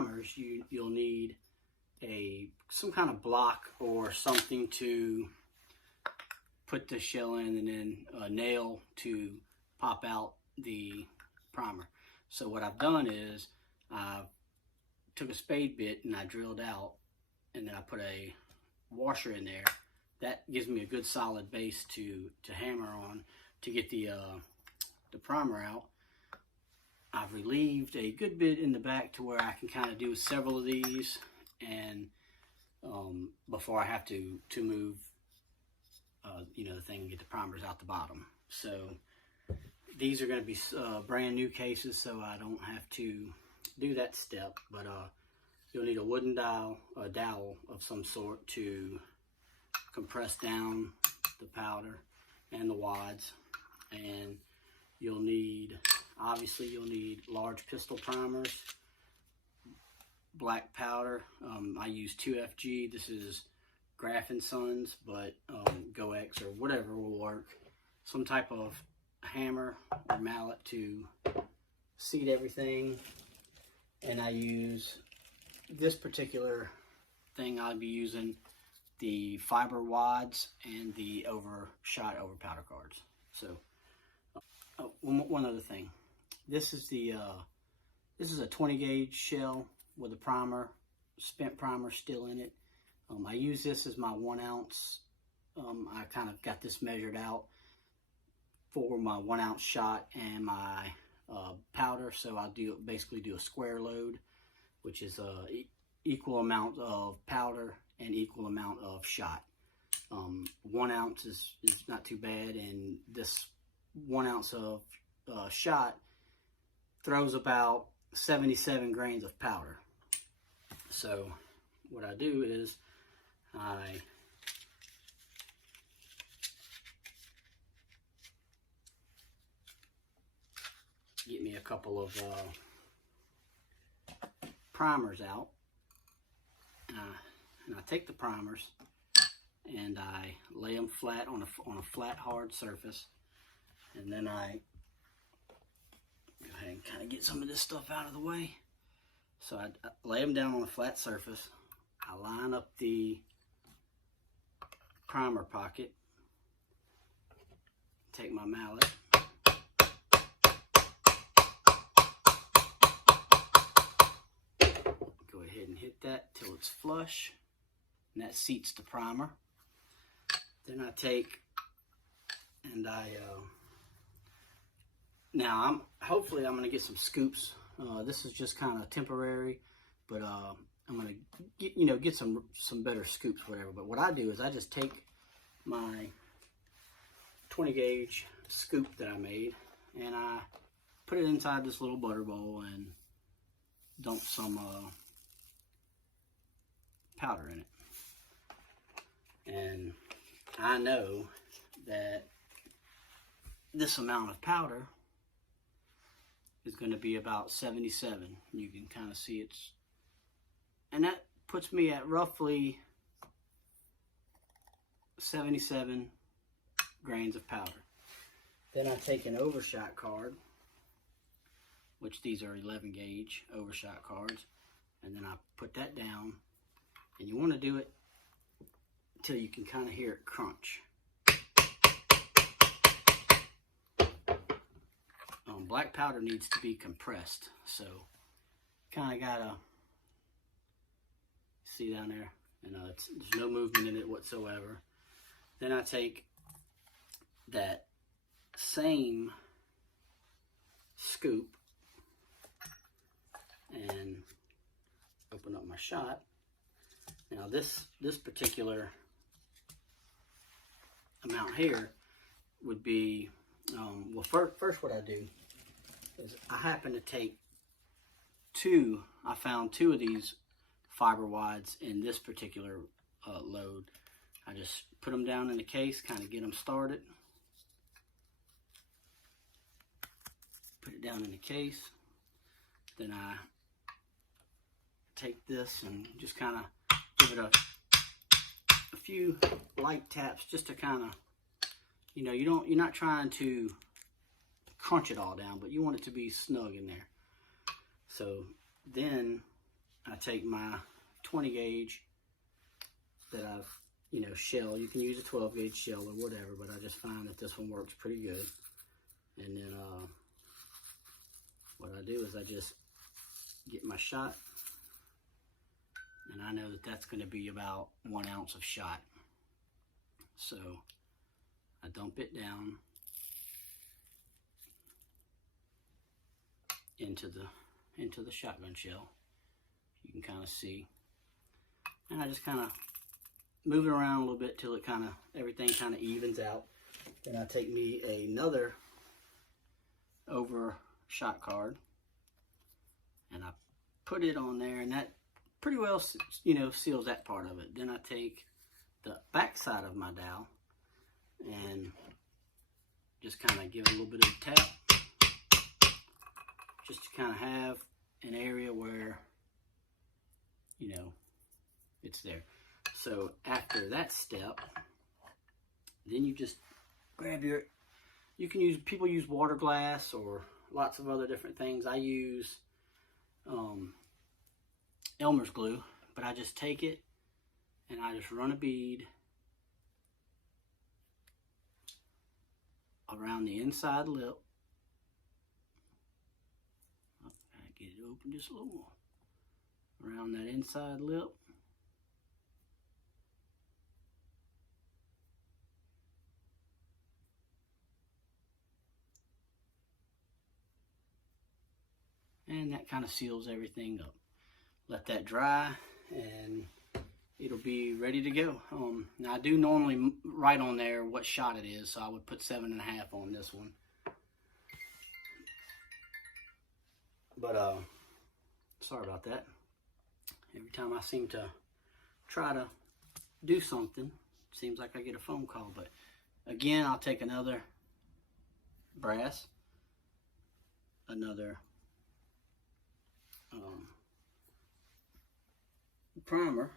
primers, you'll need some kind of block or something to put the shell in, and then a nail to pop out the primer. So what I've done is I took a spade bit and I drilled out, and then I put a washer in there. That gives me a good solid base to hammer on to get the primer out. I've relieved a good bit in the back to where I can kind of do several of these, and before I have to move the thing and get the primers out the bottom. So these are going to be brand new cases, so I don't have to do that step. But you'll need a wooden dowel of some sort to compress down the powder and the wads, and obviously you'll need large pistol primers, black powder. I use 2FG. This is Graf & Sons, but GoX or whatever will work. Some type of hammer or mallet to seat everything. And I use this particular thing. I'll be using the fiber wads and the overshot over powder cards. So one other thing. This is a 20 gauge shell with a primer, spent primer still in it. I use this as my 1 ounce. I kind of got this measured out for my 1 ounce shot and my powder. So I'll basically do a square load, which is equal amount of powder and equal amount of shot. 1 ounce is not too bad, and this 1 ounce of shot throws about 77 grains of powder. So what I do is I get me a couple of primers out, and I take the primers and I lay them flat on a flat hard surface, and then I go ahead and kind of get some of this stuff out of the way. So I lay them down on a flat surface. I line up the primer pocket, take my mallet, go ahead and hit that till it's flush, and that seats the primer. Then I take and now hopefully I'm going to get some scoops. This is just kind of temporary, but I'm going to get some better scoops, whatever. But what I do is I just take my 20 gauge scoop that I made, and I put it inside this little butter bowl and dump some powder in it. And I know that this amount of powder is going to be about 77. You can kind of see and that puts me at roughly 77 grains of powder. Then I take an overshot card, which these are 11 gauge overshot cards, and then I put that down, and you want to do it until you can kind of hear it crunch. Black powder needs to be compressed, so kind of gotta see down there, there's no movement in it whatsoever. Then I take that same scoop and open up my shot. Now this particular amount here would be, well, first what I do is I happen to take I found two of these fiber wads in this particular load. I just put them down in the case, kind of get them started. Put it down in the case. Then I take this and just kind of give it a few light taps, just to kind of, you're not trying to crunch it all down, but you want it to be snug in there. So then I take my 20 gauge that I've, shell. You can use a 12 gauge shell or whatever, but I just find that this one works pretty good. And then what I do is I just get my shot, and I know that that's going to be about 1 ounce of shot. So I dump it down into the shotgun shell. You can kind of see, and I just kind of move it around a little bit till it everything kind of evens out. Then I take me another over shot card and I put it on there, and that pretty well, seals that part of it. Then I take the back side of my dowel and just kind of give it a little bit of a tap, just to kind of have an area where, it's there. So after that step, then you just grab people use water glass or lots of other different things. I use Elmer's glue, but I just take it and I just run a bead around the inside lip. I get it open just a little more. Around that inside lip. And that kind of seals everything up. Let that dry and it'll be ready to go. Now I do normally write on there what shot it is, so I would put 7.5 on this one. But sorry about that. Every time I seem to try to do something, it seems like I get a phone call. But again, I'll take another brass, another primer,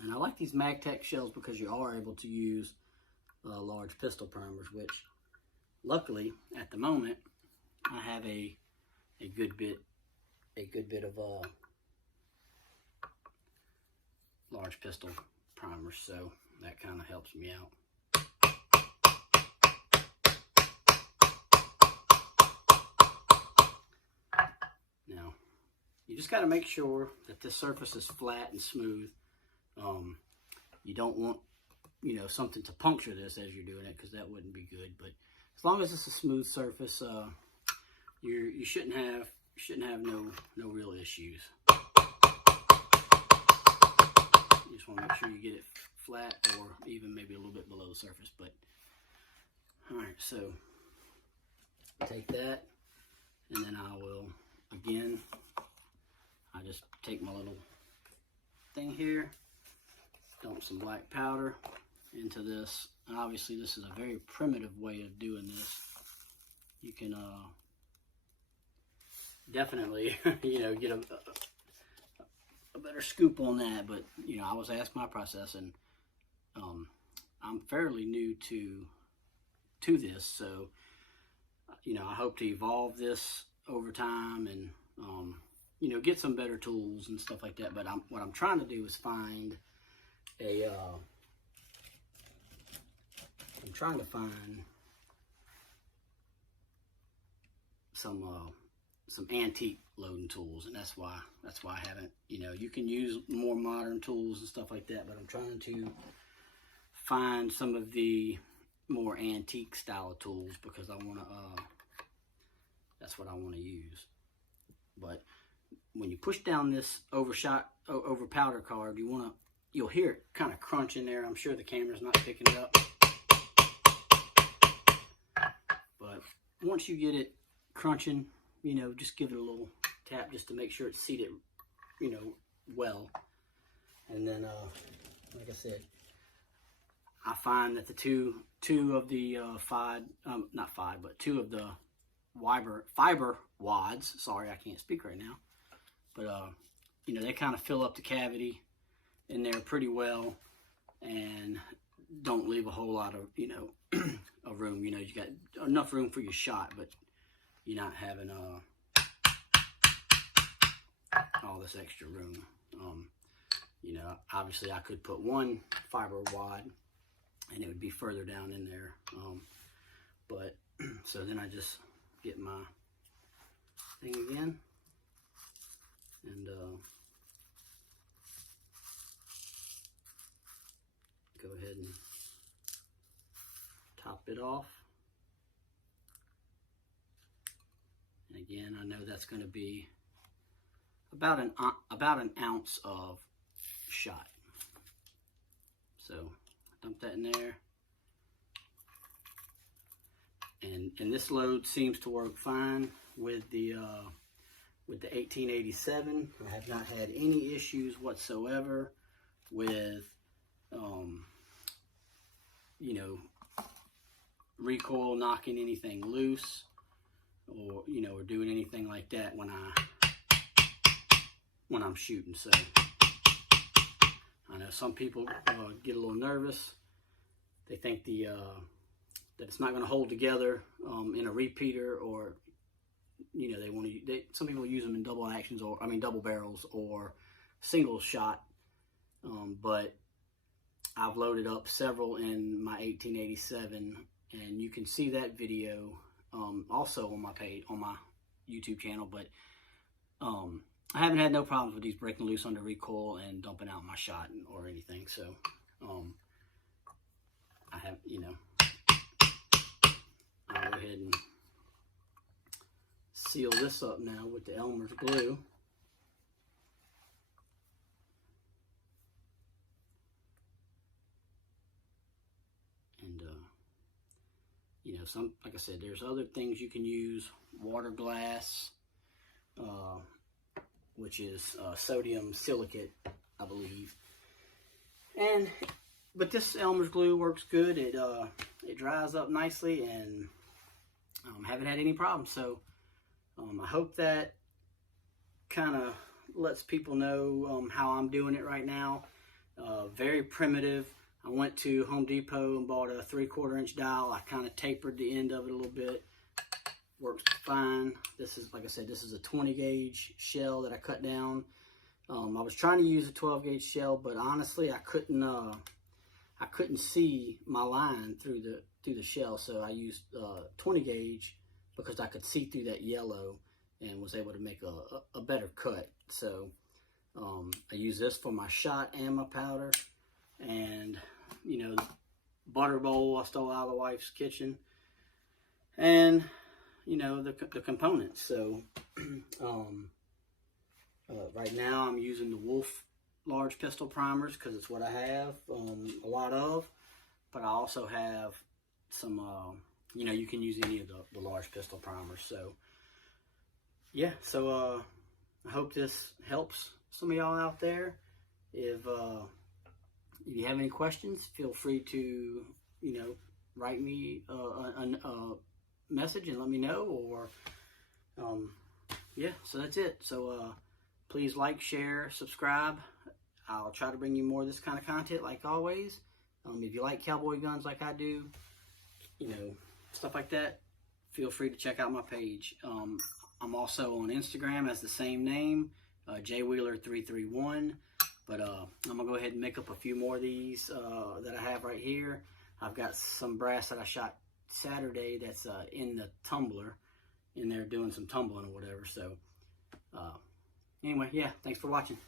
and I like these Magtech shells because you are able to use large pistol primers, which luckily at the moment I have a good bit of large pistol primers, so that kind of helps me out. Now, you just got to make sure that the surface is flat and smooth. You don't want, something to puncture this as you're doing it, because that wouldn't be good. But as long as it's a smooth surface, you shouldn't have no real issues. You just want to make sure you get it flat or even maybe a little bit below the surface. But all right, so take that, and then I will. Again, I just take my little thing here, dump some black powder into this. And obviously this is a very primitive way of doing this. You can definitely, get a better scoop on that. But, I was asked my process, and I'm fairly new to this. So, I hope to evolve this over time and get some better tools and stuff like that. But what I'm trying to do is find some antique loading tools, and that's why I haven't, you can use more modern tools and stuff like that, but I'm trying to find some of the more antique style of tools, because that's what I want to use. But when you push down this over powder card, you'll hear it kind of crunch in there. I'm sure the camera's not picking it up, but once you get it crunching, just give it a little tap just to make sure it's seated, well. And then, like I said, I find that the two of the two of the fiber wads, sorry, I can't speak right now, but they kind of fill up the cavity in there pretty well and don't leave a whole lot of a room. You got enough room for your shot, but you're not having a all this extra room. You know, obviously I could put one fiber wad and it would be further down in there. But so then I just get my thing again and go ahead and top it off. And again, I know that's going to be about an ounce of shot. So dump that in there. And this load seems to work fine with the 1887. I have not had any issues whatsoever with you know, recoil knocking anything loose, or you know, or doing anything like that when I'm shooting. So I know some people get a little nervous. They think that it's not going to hold together in a repeater, or you know, some people use them in double actions, or I mean double barrels or single shot. But I've loaded up several in my 1887, and you can see that video also on my page, on my YouTube channel. But I haven't had no problems with these breaking loose under recoil and dumping out my shot or anything. So I have, you know, I'll go ahead and seal this up now with the Elmer's glue. And you know, like I said, there's other things you can use. Water glass, which is sodium silicate, I believe. But this Elmer's glue works good. It dries up nicely, and haven't had any problems. So I hope that kind of lets people know how I'm doing it right now. Very primitive. I went to Home Depot and bought a 3/4 inch dowel. I kind of tapered the end of it a little bit. Works fine. This is, like I said, this is a 20 gauge shell that I cut down. I was trying to use a 12 gauge shell, but honestly, I couldn't see my line through the shell. So I used 20 gauge because I could see through that yellow and was able to make a better cut. So I use this for my shot and my powder. And you know, butter bowl I stole out of the wife's kitchen, and you know, the components. So right now I'm using the Wolf large pistol primers because it's what I have a lot of, but I also have some you know, you can use any of the large pistol primers. So yeah, so I hope this helps some of y'all out there. If you have any questions, feel free to, you know, write me a message and let me know. Or yeah, so that's it. So please like, share, subscribe. I'll try to bring you more of this kind of content like always. If you like cowboy guns like I do, you know, stuff like that, feel free to check out my page. I'm also on Instagram as the same name, jwheeler331. But I'm going to go ahead and make up a few more of these that I have right here. I've got some brass that I shot Saturday that's in the tumbler, in there doing some tumbling or whatever. So anyway, yeah, thanks for watching.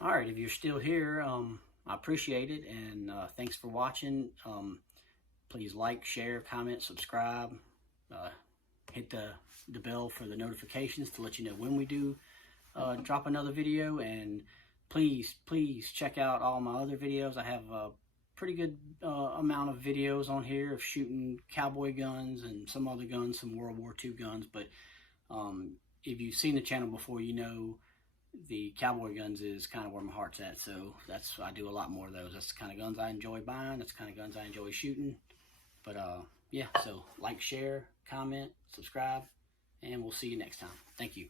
All right, if you're still here, I appreciate it, and thanks for watching. Please like, share, comment, subscribe. Hit the bell for the notifications to let you know when we do drop another video, and please check out all my other videos. I have a pretty good amount of videos on here of shooting cowboy guns and some other guns, some World War II guns, but if you've seen the channel before, you know the cowboy guns is kind of where my heart's at, so I do a lot more of those. That's the kind of guns I enjoy buying, that's the kind of guns I enjoy shooting. But yeah, so like, share, comment, subscribe, and we'll see you next time. Thank you.